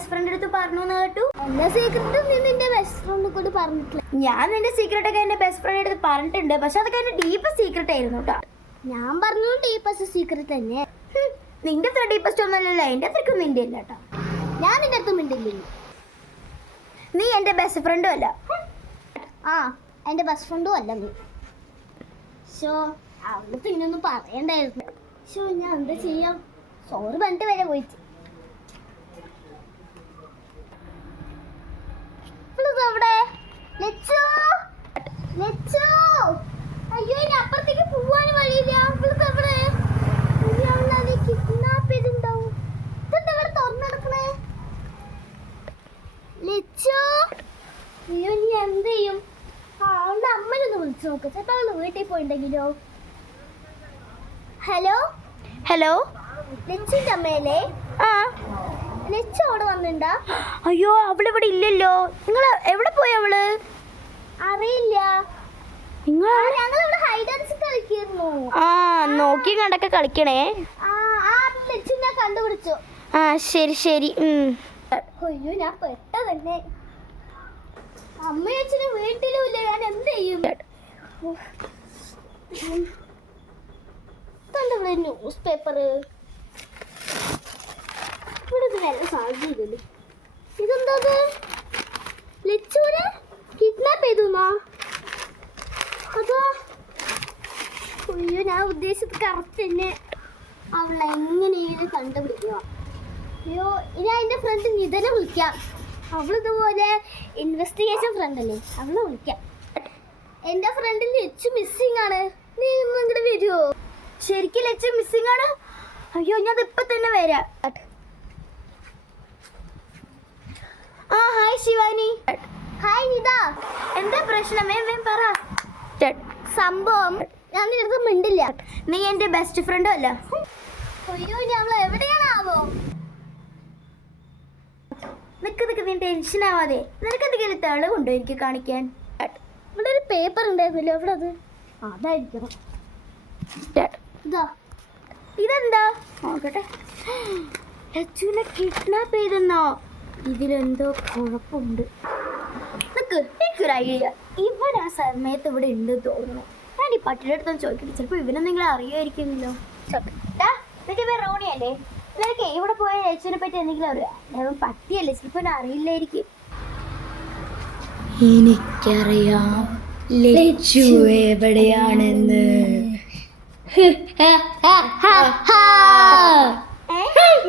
Best friend അടുത്ത് പറഞ്ഞു കേട്ടു. എല്ലാ സീക്രട്ടും നീ നിന്റെ ബെസ്റ്റ് ഫ്രണ്ട് കൂടി പറഞ്ഞിട്ടില്ല. ഞാൻ നിന്റെ സീക്രട്ട് ഒക്കെ എന്റെ ബെസ്റ്റ് ഫ്രണ്ട് അടുത്ത് പറഞ്ഞിട്ടുണ്ട്, പക്ഷെ അതൊക്കെ എന്റെ ഡീപ്പസ്റ്റ് സീക്രട്ട് ആയിരുന്നു കേട്ടോ. ഞാൻ പറഞ്ഞു ഡീപ്പസ്റ്റ് സീക്രട്ട് തന്നെ. നിന്റെ അത്ര ഡീപ്പസ്റ്റ് ഒന്നുമല്ലല്ലോ, എന്റെ അത്രയ്ക്കും നിന്റെ അല്ല കേട്ടോ. ഞാൻ നിന്റെ അടുത്ത് മിണ്ടില്ലേ. നീ എന്റെ ബെസ്റ്റ് ഫ്രണ്ടും അല്ല. ആ എന്റെ ബെസ്റ്റ് ഫ്രണ്ടും അല്ല നീ. ഷോ അവൾക്ക് ഇങ്ങനൊന്നും പറയണ്ടായിരുന്നു. ഷോ ഞാൻ എന്താ ചെയ്യാം, സോറി പറഞ്ഞിട്ട് വരെ പോയിട്ട്. അവിടെ അയ്യോ ഇനി അപ്പുറത്തേക്ക് പോവാൻ വഴിയില്ല. കിഡ്നാപ്പ് ചെയ്തിട്ടുണ്ടാവും. ഇതെന്താ ഇവിടെ തുറന്നെടുക്കണേ? അയ്യോ നീ എന്ത് ചെയ്യും? അവളുടെ അമ്മനൊന്ന് വിളിച്ചു നോക്ക്, ചിലപ്പോൾ അവള് വീട്ടിൽ പോയിട്ടുണ്ടെങ്കിലോ. ഹലോ ഹലോ, ലച്ചുവിന്റെ അമ്മയല്ലേ? ആ ലച്ചു അവിടെ വന്നിട്ടുണ്ടാ? അയ്യോ അവളിവിടെ ഇല്ലല്ലോ. നിങ്ങൾ എവിടെ പോയി അവള്? അറിയില്ല. നിങ്ങൾ ഞങ്ങളിവിടെ ഹൈഡ് ആൻഡ് സീക്ക് കളിക്കായിരുന്നു. ആ നോക്കി കണ്ടൊക്കെ കളിക്കണേ. ലച്ചു ഞാൻ കണ്ടുപിടിച്ചു. ആ ശരി ശരി. അയ്യോ ഞാൻ പെട്ടതന്നെ. അമ്മയും അച്ഛനും വീട്ടിലും ഇല്ല, ഞാൻ എന്ത് ചെയ്യും? ഇവിടെ ന്യൂസ് പേപ്പർ ഇവിടെ വല്ല സാധ്യതയില്ലല്ലോ. ഇതെന്താ? ലച്ചുവിനെ കിഡ്നാപ്പ് ചെയ്തുന്നാ? അതാ. അയ്യോ ഞാൻ ഉദ്ദേശിച്ചത് കറക്റ്റ് തന്നെ. അവളെ എങ്ങനെയാണ് കണ്ടുപിടിക്കുക? അയ്യോ ഇനി അതിൻ്റെ ഫ്രണ്ട് നിതനെ വിളിക്കാം. അവളിതുപോലെ ഇൻവെസ്റ്റിഗേഷൻ ഫ്രണ്ട് അല്ലേ, അവളെ വിളിക്കാം. എൻ്റെ ഫ്രണ്ട് ലച്ചു മിസ്സിങ് ആണ്. നീ ഇന്ന് ഇങ്ങോട്ട് വരുമോ? ശരിക്കും ലച്ചു മിസ്സിംഗ് ആണ്? അയ്യോ ഞാൻ ഇപ്പൊ തന്നെ വരാം. ആ ഹായ് ശിവാനി. ഹായ് നിത. എന്താ പ്രശ്നം? വേം പറ. സംഭവം ഞാൻ നിനക്ക് മിണ്ടില്ല. നീ എന്റെ ബെസ്റ്റ് ഫ്രണ്ടും അല്ല. അയ്യോ ഞങ്ങൾ എവിടെയാണാവോ? നിക്ക് നീ ടെൻഷൻ ആവാതെ. നിനക്ക് എന്തെങ്കിലും തെളിവുണ്ടോ എനിക്ക് കാണിക്കാൻ? ഇവിടെ ഒരു പേപ്പർ ഉണ്ടായിരുന്നല്ലോ, എവിടെ അത്? അതായിരിക്കണം. ഇതാ. ഇതെന്താ നോക്കട്ടെ. ലച്ചുവിനെ കിഡ്നാപ്പ് ചെയ്തെന്നോ? ഇതിലെന്തോ കുഴപ്പമുണ്ട്. എനിക്കൊരു ഐഡിയ. ഇവൻ ആ സമയത്ത് ഇവിടെ ഉണ്ട് തോന്നുന്നു. ഞാൻ ഈ പട്ടിയുടെ അടുത്തൊന്ന് ചോദിക്കട്ടെ, ചിലപ്പോൾ ഇവനെന്തെങ്കിലും അറിയുമായിരിക്കുമല്ലോ. റോണിയല്ലേ? നിനക്ക് ഇവിടെ പോയ ലച്ചുവിനെ പറ്റി എന്തെങ്കിലും അറിയാം? പട്ടിയല്ലേ, ചിലപ്പോൾ അറിയില്ലായിരിക്കും. എനിക്കറിയാം ലച്ചു എവിടെയാണെന്ന്.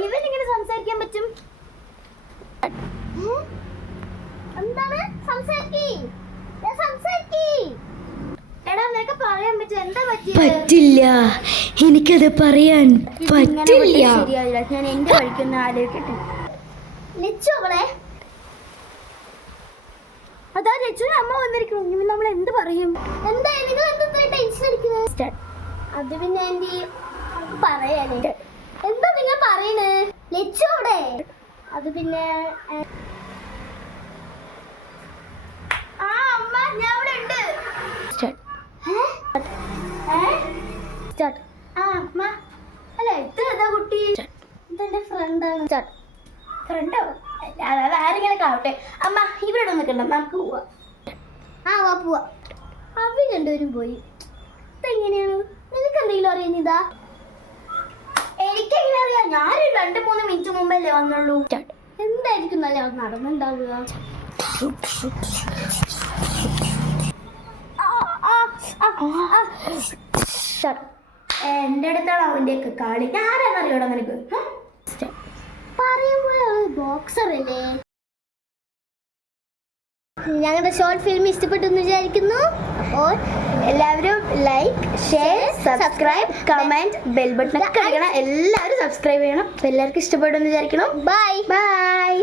ഇവനിങ്ങനെ സംസാരിക്കാൻ പറ്റും? എന്താണ് എടാ നിനക്ക് പറയാൻ പറ്റും? എന്താ പറ്റില്ല, എനിക്കത് പറയാൻ പറ്റില്ല. ശരിയായില്ല, ഞാൻ എന്റെ വഴിക്കൊന്ന് ആലോചിക്കട്ടെ. ലച്ചു അവളെ അതാ ലച്ചുവിന്റെ അമ്മ വന്നിരിക്കുന്നു. ഇനി നമ്മൾ എന്ത് പറയും? എന്താ നിങ്ങൾ എന്താ ടെൻഷൻ അടിക്കുന്നത്? അത് പിന്നെ ആന്റി പറയാനേ. എന്താ നിങ്ങൾ പറയണേ? ലച്ചു അവിടെ. അത് പിന്നെ അമ്മ ഞാൻ ഇവിടെ ഉണ്ട്. അമ്മ അല്ല ഇതെന്താ കുട്ടി? ഇതെന്റെ ഫ്രണ്ടാണ്. ഫ്രണ്ടോ? ആരെങ്കിലും ആവട്ടെ. അമ്മ ഇവിടെ നിൽക്കണ്ട, നമുക്ക് പോവാം. വാ പോവാ. അവര് രണ്ടുപേരും പോയി. ഇതെങ്ങനെയാണ്? നിനക്ക് എന്തെങ്കിലും അറിയാനിതാ? എനിക്കെങ്ങനെ അറിയാം? ഞാൻ 2-3 മിനിറ്റ് മുമ്പല്ലേ വന്നുള്ളൂ. എന്തായിരിക്കും നല്ല നടന്നുണ്ടാവുക? എന്റെ അടുത്താണ് അവന്റെ ഒക്കെ കളി. ഞാനെന്നറിയോടാ നിനക്ക്? പറയുമ്പോൾ ബോക്സർ അല്ലേ? ഞങ്ങളുടെ ഷോർട്ട് ഫിലിം ഇഷ്ടപ്പെട്ടു എന്ന് വിചാരിക്കുന്നു. അപ്പോൾ എല്ലാവരും like, share, subscribe, comment, bell button ഒക്കെ അടിക്കണം. എല്ലാവരും സബ്സ്ക്രൈബ് ചെയ്യണം. എല്ലാവർക്കും ഇഷ്ടപ്പെട്ടു എന്ന് വിചാരിക്കണം. Bye bye.